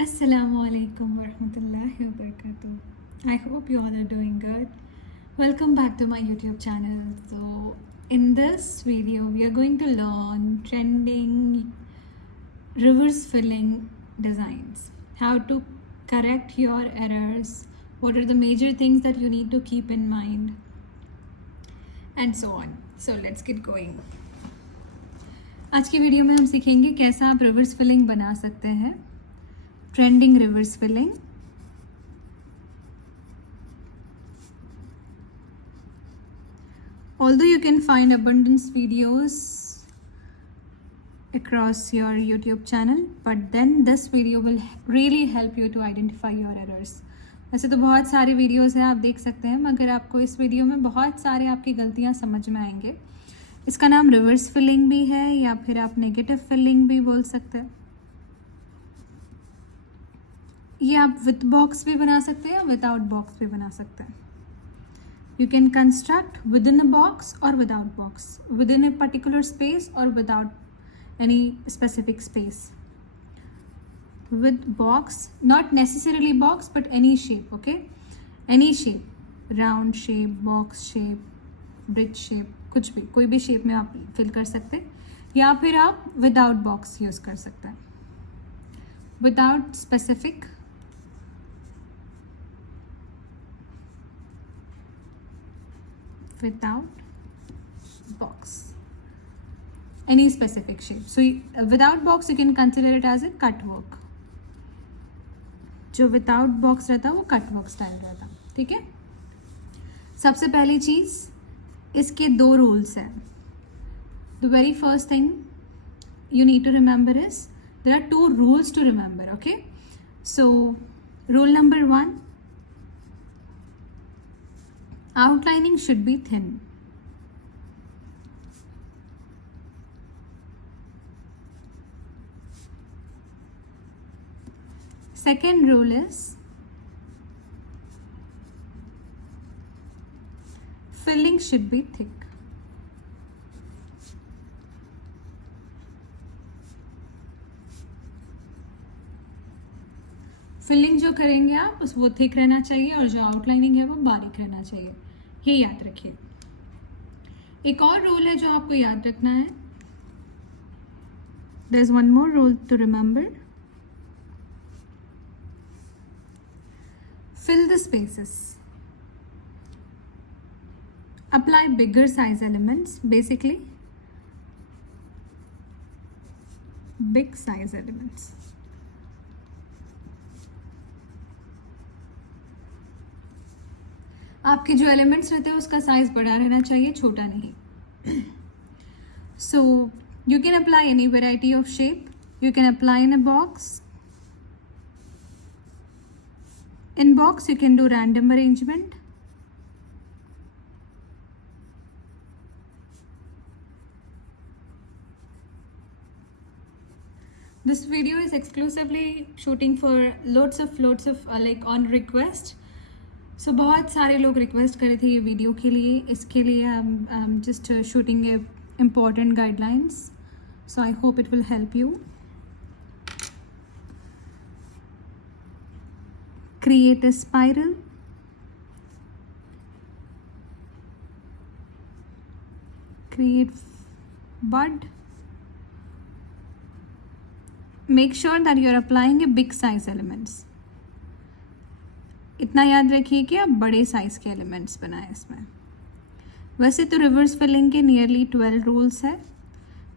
Assalamu alaikum warahmatullahi wabarakatuh. I hope you all are doing good. Welcome back to my YouTube channel. So, in this video, we are going to learn trending reverse filling designs, how to correct your errors, what are the major things that you need to keep in mind, and so on. So, let's get going. आज की video में हम सीखेंगे कैसा आप reverse filling बना सकते हैं. Trending reverse filling. Although you can find abundance videos across your YouTube channel, but then this video will really help you to identify your errors. वैसे तो बहुत सारे वीडियोस हैं, आप देख सकते हैं, मगर आपको इस वीडियो में बहुत सारे आपकी गलतियां समझ में आएंगे. इसका नाम रिवर्स फिलिंग भी है या फिर आप नेगेटिव फिलिंग भी बोल सकते हैं. ये आप विथ बॉक्स भी बना सकते हैं या विदाउट बॉक्स भी बना सकते हैं. You can construct within a box और without box, within a particular space और without any specific space. With box, not necessarily box but any shape. Okay, any shape, round shape, box shape, bridge shape, कुछ भी, कोई भी shape में आप fill कर सकते हैं. या फिर आप विदाउट बॉक्स यूज़ कर सकते हैं, without specific, without box, any specific shape. So without box you can consider it as a cut work. जो without box रहता है वो cut work style रहता है. ठीक है, सबसे पहली चीज़, इसके दो रूल्स हैं. The very first thing you need to remember is there are two rules to remember. Okay, so rule number 1, outlining should be thin. Second rule is filling should be thick. Filling जो करेंगे आप उस वो thick रहना चाहिए और जो outlining है वो बारीक रहना चाहिए. ये याद रखिए. एक और रूल है जो आपको याद रखना है. There is one more rule to remember. Fill the spaces. Apply bigger size elements, basically big size elements. आपके जो एलिमेंट्स रहते हैं उसका साइज बड़ा रहना चाहिए, छोटा नहीं. So you can apply any variety of shape. You can apply in a box. In box you can do random arrangement. This video is exclusively shooting for lots of like on request. So बहुत सारे लोग request करे थे ये video के लिए. इसके लिए I am just shooting A important guidelines. So I hope it will help you. Create a spiral. Create bud. Make sure that you are applying a big size elements. इतना याद रखिए कि आप बड़े साइज़ के एलिमेंट्स बनाएं इसमें. वैसे तो रिवर्स फिलिंग के नियरली 12 रूल्स है,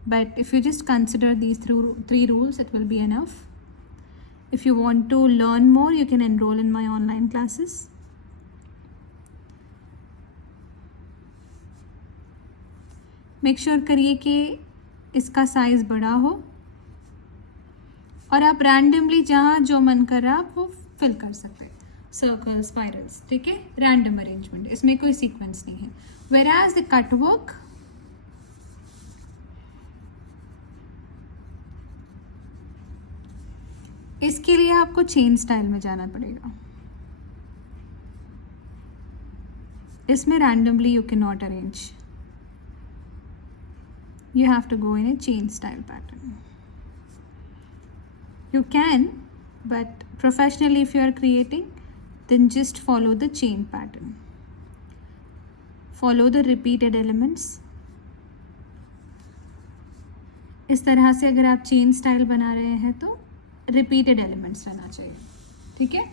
but if you just consider these 3 rules it will be enough. If you want to learn more you can enroll in my online classes. Make sure करिए कि इसका size बड़ा हो और आप randomly जहाँ जो मन कर रहा आप वो फिल कर सकते हैं. सर्कल, स्पाइरल्स, ठीक है, रैंडम अरेंजमेंट, इसमें कोई सीक्वेंस नहीं है. वेराज द कट वर्क, इसके लिए आपको चेन स्टाइल में जाना पड़ेगा. इसमें randomly you can not arrange. you have to go in a chain style pattern. You can but professionally if you are creating, then just follow the chain pattern. Follow the repeated elements. इस तरह से अगर आप chain style बना रहे हैं तो repeated elements रहना चाहिए, ठीक है।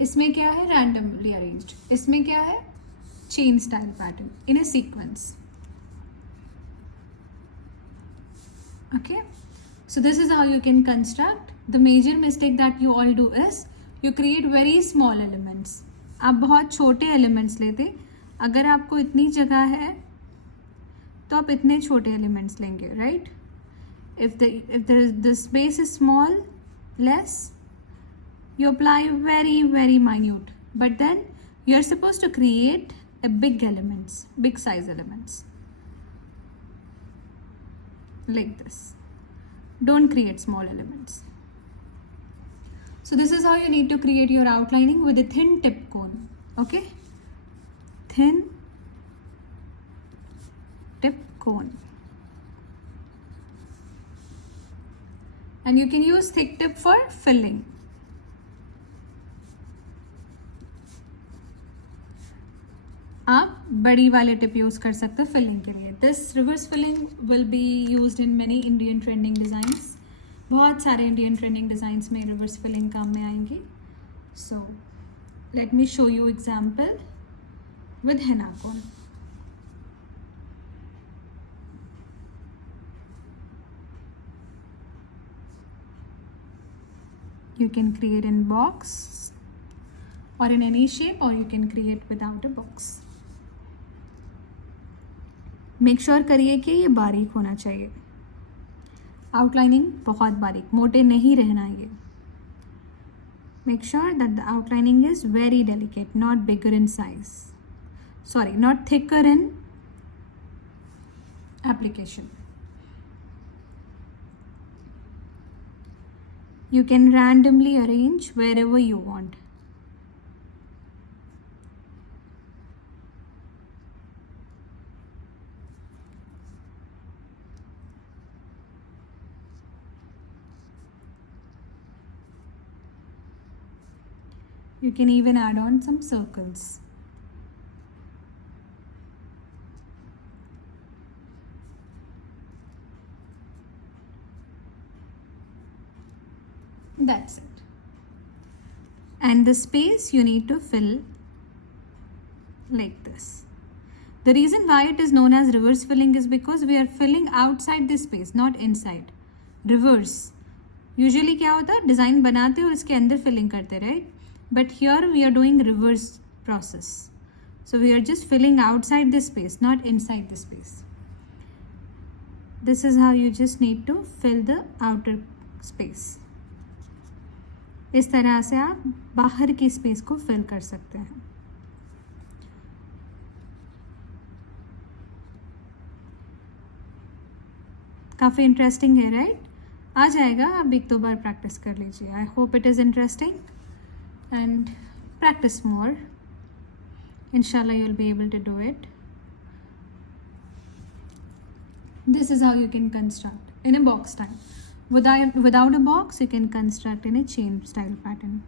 इसमें क्या है, रैंडमली अरेंज्ड, इसमें क्या है, chain style pattern in A sequence. Okay, so this is how you can construct. The major mistake that you all do is you create very small elements. आप बहुत छोटे elements लेते, अगर आपको इतनी जगह है तो आप इतने छोटे elements लेंगे, right? If the space is small, less, you apply very minute, but then you are supposed to create a big size elements. Like this. Don't create small elements. So this is how you need to create your outlining with a thin tip cone. Okay, thin tip cone, and you can use thick tip for filling. आप बड़ी वाले tip use कर सकते हो filling के लिए. This reverse filling will be used in many Indian trending designs. बहुत सारे इंडियन ट्रेंडिंग डिज़ाइंस में रिवर्स फिलिंग काम में आएंगी. So let me show you example with henna cone. You can create in box or in any shape, or you can create without a box. Make sure करिए कि ये बारीक होना चाहिए. आउटलाइनिंग बहुत बारीक, मोटे नहीं रहना ये. Make sure that the outlining is very delicate, not bigger in size, sorry not thicker in application. You can randomly arrange wherever you want. You can even add on some circles. That's it. And the space you need to fill like this. The reason why it is known as reverse filling is because we are filling outside this space, not inside. Reverse. Usually क्या होता है, design बनाते और इसके अंदर filling करते, right? But here we are doing reverse process. So we are just filling outside this space, not inside this space. This is how you just need to fill the outer space. इस तरह से आप बाहर की space को fill कर सकते हैं. काफ़ी इंटरेस्टिंग है, राइट? आ जाएगा, आप एक दो बार प्रैक्टिस कर लीजिए. I hope it is interesting and practice more. इंशाल्लाह you will be able to do it. This is how you can construct in a box type. Without a box, you can construct in a chain style pattern.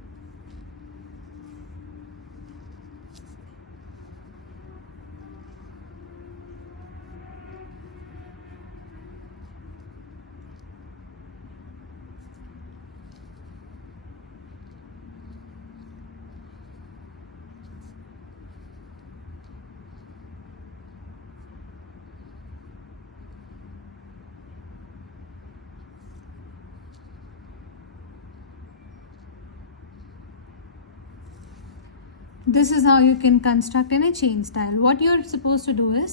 This is how you can construct in a chain style. What you're supposed to do is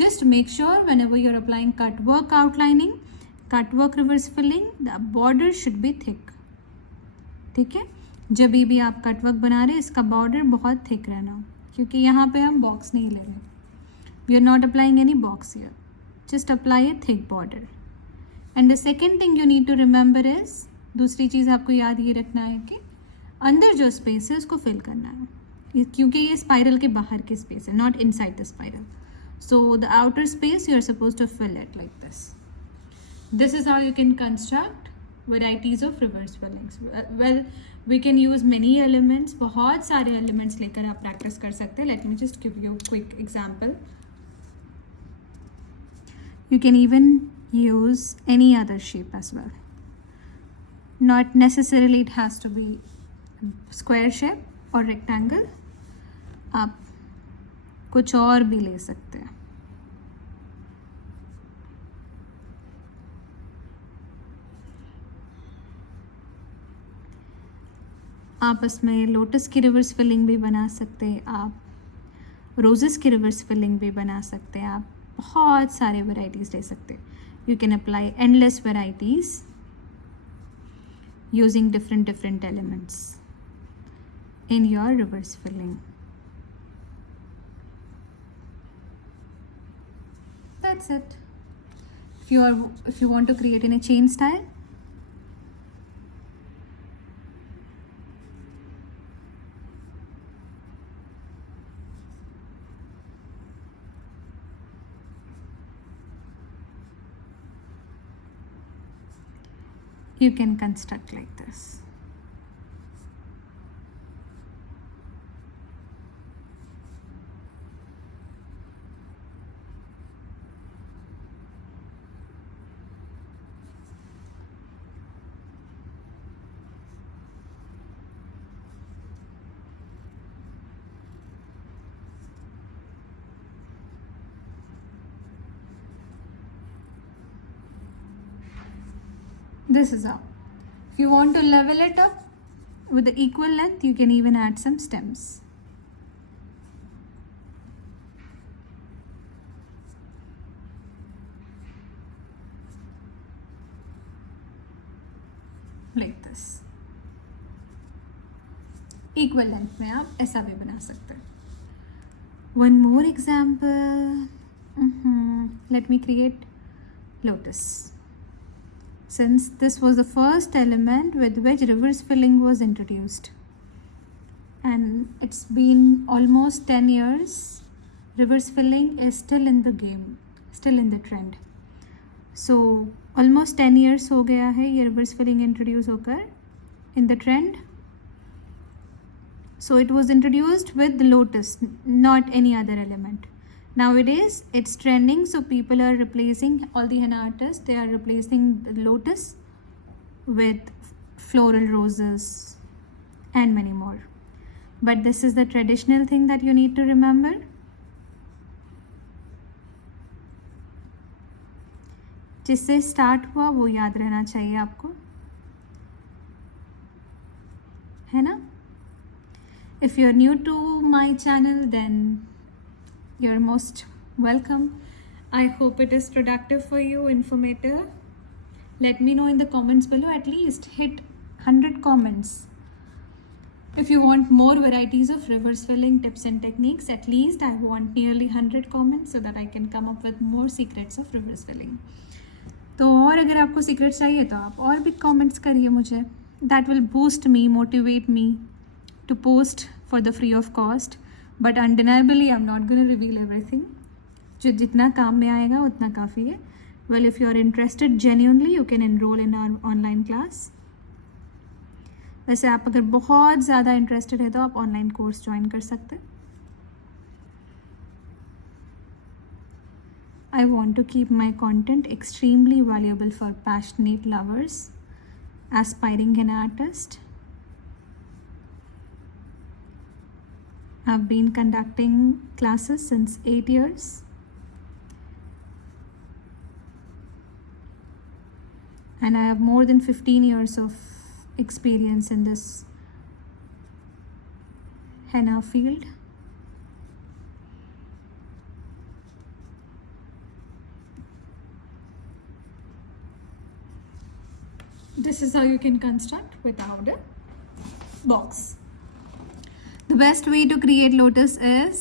just make sure whenever you're applying cut work outlining, cut work reverse filling, the border should be thick. ठीक है, जब भी आप cut work बना रहे हैं इसका border बहुत थिक रहना, क्योंकि यहाँ पे हम बॉक्स नहीं ले रहे. We are not applying any box here, just apply a thick border. And the second thing you need to remember is, दूसरी चीज़ आपको याद ये रखना है कि अंदर जो स्पेस है उसको फिल करना है, क्योंकि ये स्पाइरल के बाहर की स्पेस है, not inside the spiral. So the outer space you are suppose to fill it like this. This is how you can construct varieties of reverse fillings. Well, we can use many elements. बहुत सारे elements लेकर आप practice कर सकते हैं. Let me just give you a quick example. You can even use any other shape as well. Not necessarily it has to be square shape or rectangle. आप कुछ और भी ले सकते हैं. आप इसमें लोटस की रिवर्स फिलिंग भी बना सकते हैं, आप रोजेस की रिवर्स फिलिंग भी बना सकते हैं, आप बहुत सारे वैरायटीज़ ले सकते हैं. You can apply endless varieties using different elements in your reverse filling. That's it. If you want to create in a chain style, you can construct like this. This is how. If you want to level it up with the equal length, you can even add some stems. Like this. Equal length में आप ऐसा भी बना सकते हैं. One more example. Let me create lotus. Since this was the first element with which reverse filling was introduced, and it's been almost 10 years, reverse filling is still in the game, still in the trend. So almost 10 years हो गया है ये reverse filling introduce होकर in the trend. So it was introduced with the lotus, not any other element. Nowadays it's trending, so people are replacing, all the henna artists, they are replacing the lotus with floral roses and many more. But this is the traditional thing that you need to remember. जिससे start हुआ वो याद रहना चाहिए आपको, है ना? If you are new to my channel, then you're most welcome. I hope it is productive for you, informative. Let me know in the comments below. At least hit 100 comments. If you want more varieties of reverse filling tips and techniques, at least I want nearly 100 comments so that I can come up with more secrets of reverse filling. तो और अगर आपको secret चाहिए तो आप और भी comments करिए मुझे. That will boost me, motivate me to post for the free of cost. But undeniably I'm not going to reveal everything. जो जितना काम में आएगा उतना काफ़ी है. Well, if you are interested genuinely, you can enroll in our online class. वैसे आप अगर बहुत ज़्यादा इंटरेस्टेड है तो आप ऑनलाइन कोर्स ज्वाइन कर सकते हैं. I want to keep my content extremely valuable for passionate lovers, aspiring henna artists. I've been conducting classes since 8 years. And I have more than 15 years of experience in this henna field. This is how you can construct without a box. The best way to create lotus is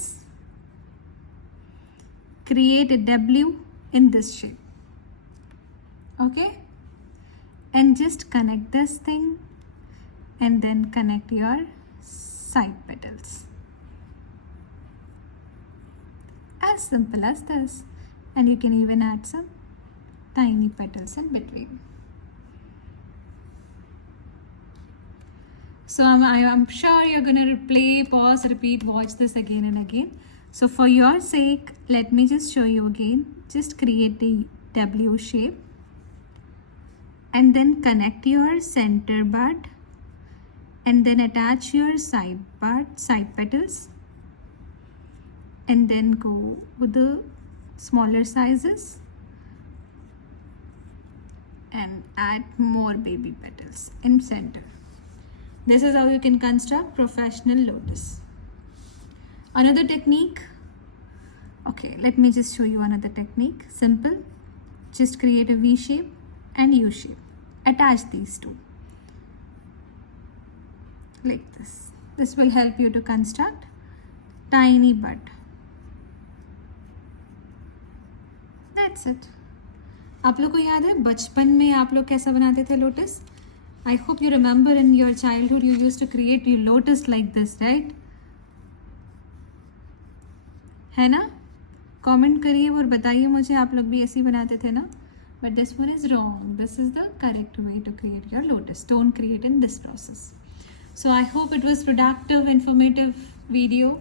create a W in this shape. Okay? And just connect this thing and then connect your side petals. As simple as this. And you can even add some tiny petals in between. So I'm sure you're gonna play, pause, repeat, watch this again and again. So for your sake, let me just show you again. Just create the W shape and then connect your center bud and then attach your side petals, and then go with the smaller sizes and add more baby petals in center. This is how you can construct professional lotus. Another technique, okay, let me just show you another technique. Simple, just create a V shape and U shape, attach these two like this. This will help you to construct tiny bud. That's it. आप लोग को याद है बचपन में आप लोग कैसा बनाते थे lotus? I hope you remember in your childhood you used to create your lotus like this, right? है ना? कमेंट करिए और बताइए मुझे आप लोग भी ऐसे ही बनाते थे ना? But this one is wrong. This is the correct way to create your lotus. Don't create in this process. So I hope it was productive, informative video.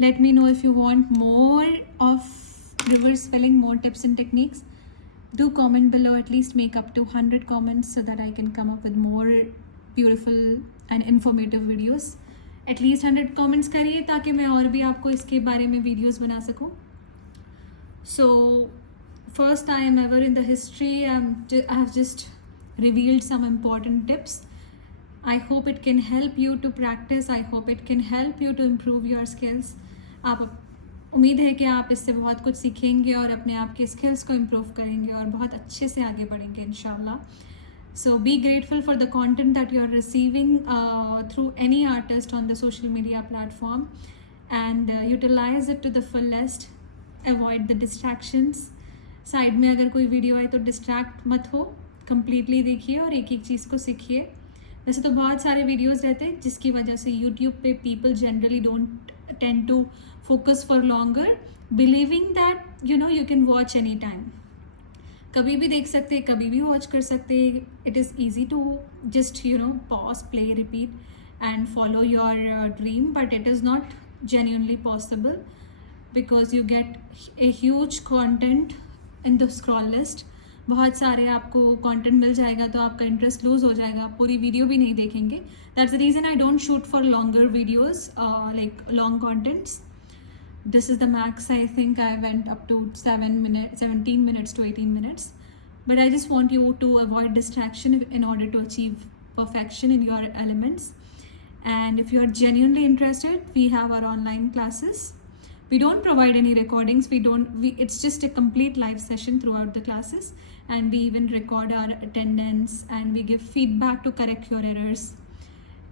Let me know if you want more of reverse filling, more tips and techniques. Do comment below, at least make up to 100 comments so that I can come up with more beautiful and informative videos. At least 100 comments करिए ताकि मैं और भी आपको इसके बारे में videos बना सकूँ. So first time ever in the history, I have just revealed some important tips. I hope it can help you to practice. I hope it can help you to improve your skills. आप उम्मीद है कि आप इससे बहुत कुछ सीखेंगे और अपने आप के स्किल्स को इम्प्रूव करेंगे और बहुत अच्छे से आगे बढ़ेंगे इंशाल्लाह. So be grateful for the content that you are receiving through any artist on the social media platform and utilize it to the fullest. Avoid the distractions. Side में अगर कोई वीडियो आए तो डिस्ट्रैक्ट मत हो, completely देखिए और एक एक चीज़ को सीखिए. वैसे तो बहुत सारे वीडियोस रहते हैं जिसकी वजह से यूट्यूब पे people generally don't tend to focus for longer, believing that you know you can watch any time. कभी भी देख सकते हैं, कभी भी वॉच कर सकते हैं. It is easy to just you know pause, play, repeat and follow your dream, but it is not genuinely possible because you get a huge content in the scroll list. बहुत सारे आपको content मिल जाएगा तो आपका interest lose हो जाएगा, आप पूरी वीडियो भी नहीं देखेंगे. That's the reason I don't shoot for longer videos like long contents. This is the max. I think I went up to 17 minutes to 18 minutes. But I just want you to avoid distraction in order to achieve perfection in your elements. And if you are genuinely interested, we have our online classes. We don't provide any recordings. It's just a complete live session throughout the classes. And we even record our attendance and we give feedback to correct your errors.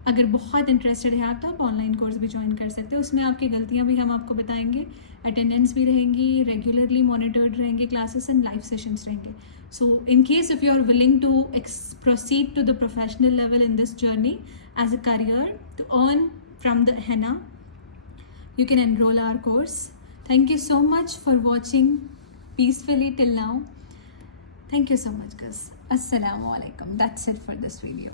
अगर बहुत interested है आप तो आप online course भी join कर सकते हो. उसमें आपकी गलतियां भी हम आपको बताएंगे, अटेंडेंस भी रहेंगी, रेगुलरली मॉनिटर्ड रहेंगे क्लासेस एंड लाइव सेशंस रहेंगे. So in case if you are willing to proceed to the professional level in this journey as a career to earn from the henna, you can enroll our course. Thank you so much for watching peacefully till now. Thank you so much guys. Assalamu alaikum. That's it for this video.